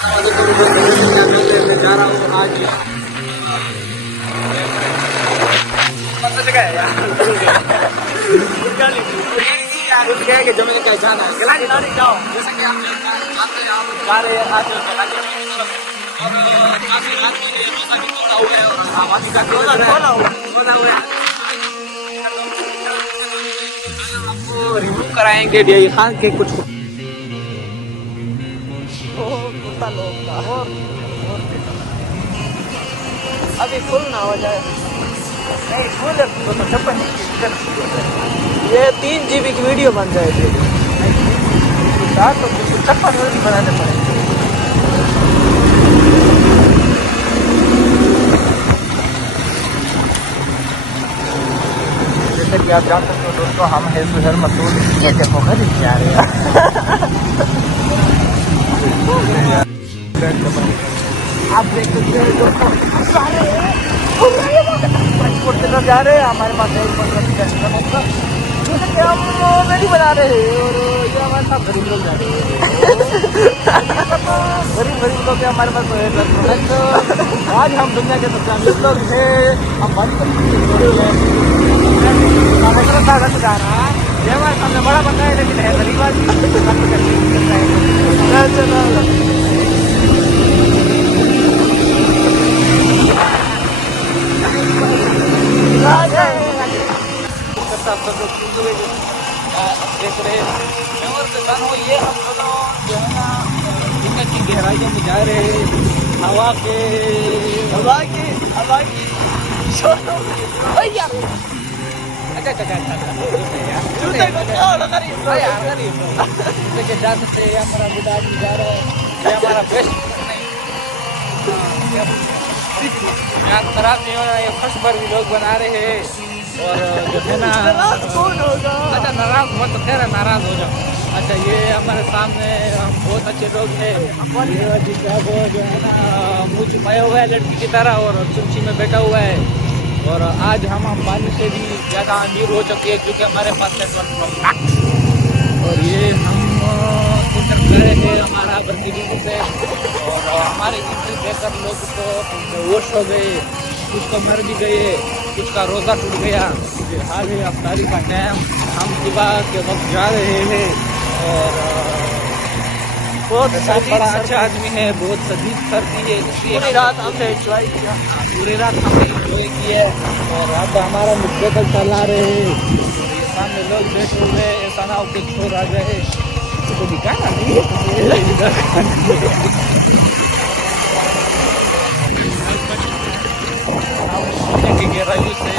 जा रहा हूँ आज जगह है यार कि जमीन का जाना है गिलानी जाओ जैसे कि आप जा रहे हैं आज और काफी आदमी ने रोजा भी तोड़ा हुआ है और आबादी का रोजा हुआ है आपको रिव्यू कराएंगे डी खान के कुछ अभी फुल ना हो जाए नहीं फुल तो 56 ये 3 GB की वीडियो बन जाएगी तो 56 वीडियो बनाने पड़ेंगे जैसे कि आप जान सकते हो दोस्तों हम है सुहर मसूद ये देखो खरीद जा रहे हैं आप देख सकते हैं दोस्तों जा रहे हैं हमारे पास हम ऑलरेडी बना रहे हैं और ये हमारे साथ गरीब लोग जा रहे हैं गरीब लोग हमारे पास तो आज हम दुनिया के सबसे अमीर लोग थे हम बंद जा रहा है ये हमारे सामने बड़ा बंदा है लेकिन है गरीब आदमी देख रहे हैं और ये हम दोनों जो है ना दुनिया की गहराइयों में जा रहे हैं हवा की जा सकते हैं हमारा बुढ़ा आदमी जा रहा है हमारा बेस्ट यहाँ खराब नहीं हो रहा है फर्स्ट बार भी लोग बना रहे हैं और जो है ना अच्छा नाराज मत खैर नाराज हो जाओ अच्छा ये हमारे सामने हम बहुत अच्छे लोग हैं वो जो है ना मुँह छुपाया हुआ है लड़की की तरह और सुर्खी में बैठा हुआ है और आज हम पानी से भी ज़्यादा अमीर हो चुके हैं क्योंकि हमारे पास और ये हम उतर गए हैं हमारा प्रतिनिधि से और हमारे इंटरव्यू देकर लोग तो बेहोश हो गए कुछ तो मर भी गए कुछ का रोज़ा टूट गया हाल है अफ्तारी का टाइम हम सुबह के वक्त जा रहे हैं और बहुत बड़ा अच्छा आदमी है बहुत शदीद सर्दी है इसलिए पूरी रात हमने एंजॉय किया किया और अब हमारा मुस्तकबिल चला रहे हैं ये सामने लोग बैठे हुए हैं ऐसा ना हो कि छोड़ आ जाए तो दिखाना नहीं है गहराइयों से